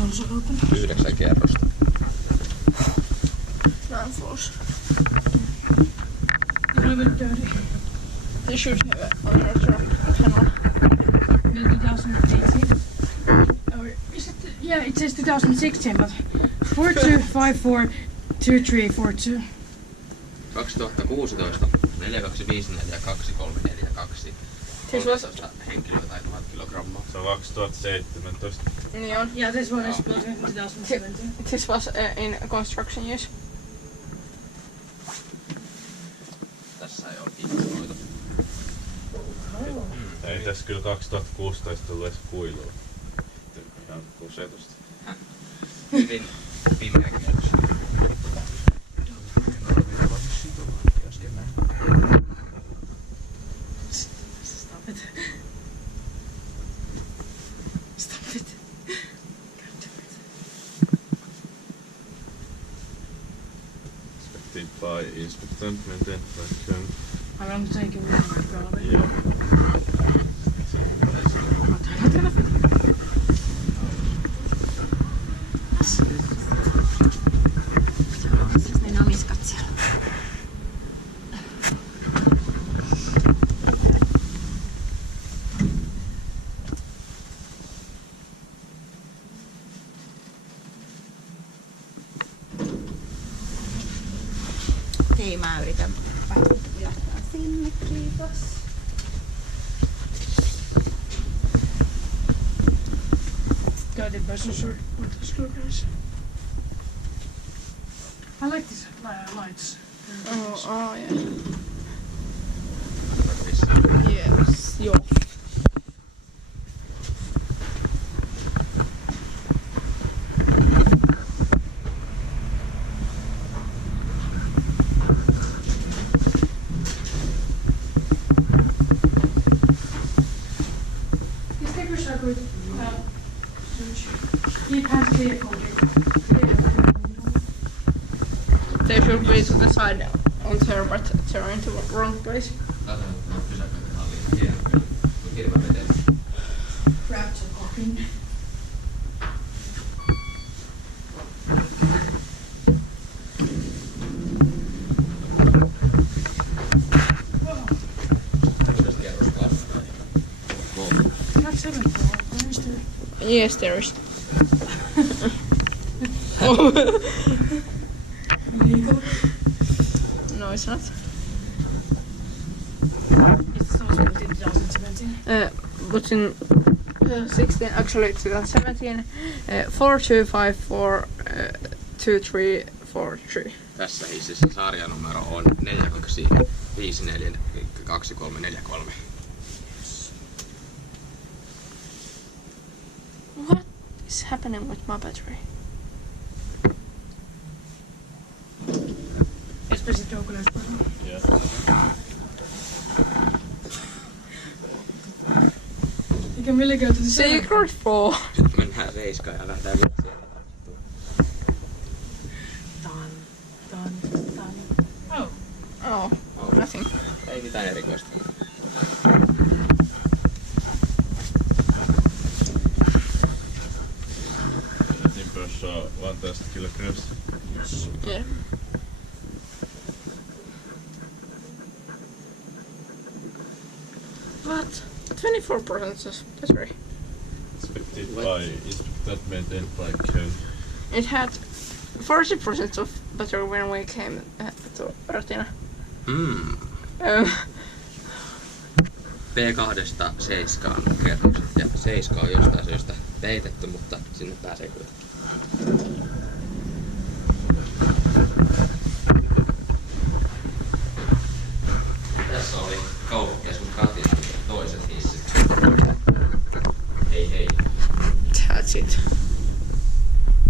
also open. 9 kierrosta. Non floors. A little bit dirty. You should have it on your truck panel. The 2018. Or is it? Yeah, it says 2016, but 42542342. 2016 4254 234 Siis was... henkilöä tai 1000 kilogrammaa. Se on 2017. Niin on. Yeah, this one is built in 2017. This was in construction use. Tässä ei ole ikkunoita. Ei tässä kyllä 2016 tullut edes kuilua. Ihan kusetusta. Hyvin pimeä kierros. Stop it. Stop it. Inspected by Inspecta, maintained by Kone. I'm going to take a one probably. Yeah. Siis ne namiskat siellä. Hei, mä yritän jättää sinne, kiitos. Dirty bus shirt with the screws. I like these lights. Oh yeah. Yes. Joo. These stickers are good. Keep hands vehicle. They should be to the side on there, but they're into the wrong place. Grab to cooking. Not 7 floor. Where is the... Yes, there is. Oh. Legal? No, it's not. It's also built in 2017. But in 16, actually 2017, 4254 2343. Tässä hississä sarjanumero on 42542343. What is happening with my battery? Espresso chocolate. Yeah. You can really go to the Secret floor. Nyt mennään reiskaan ja lähdetään vielä siellä. Done. Oh. Oh, nothing. Ei mitään erikoista. Timbers are 1000 kilograms. Yeah. What? 24% of battery. Inspected What? by Inspecta, maintained by Kone. It had 40% of battery when we came to Ratina. P2:sta 7 kerrokset ja 7 on jostain syystä peitetty, mutta sinne pääsee kyllä.